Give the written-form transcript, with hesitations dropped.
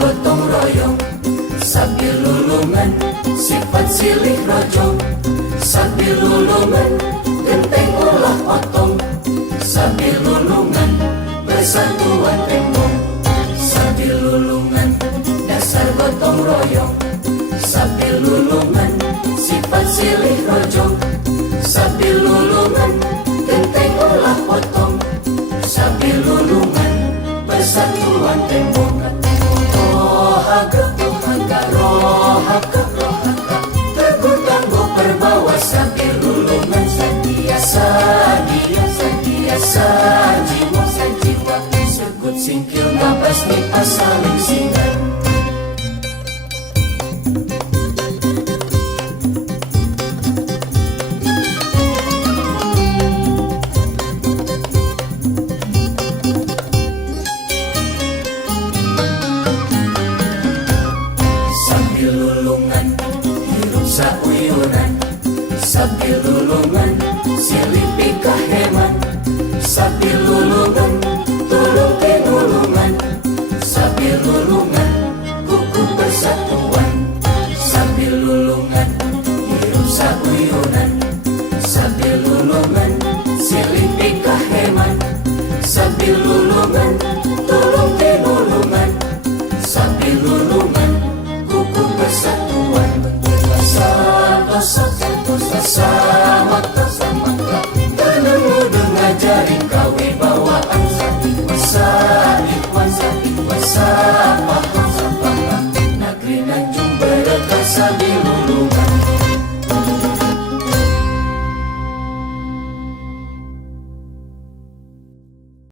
gotong royong, sambil lulungan, sifat silih rojong. Sambil lulungan, genteng ulah potong. Sambil lulungan, persatuan tembong. Sambil lulungan, dasar gotong royong. Sambil lulungan, sifat silih rojong. Sambil lulungan, genteng ulah potong. Sambil lulungan, persatuan tembong. Rohaka, rohaka, rohaka, rohaka, teguh tangguh perbawa. Sambil lulungan, sentiasa dia, sentiasa jiwa, sejiwa. Segut singkil nabas nipas saling singan. Sambil lulungan, hirup sauyunan. Sambil lulungan, silih pikah heman. Sambil lulungan, tulung tinulungan. Sambil lulungan,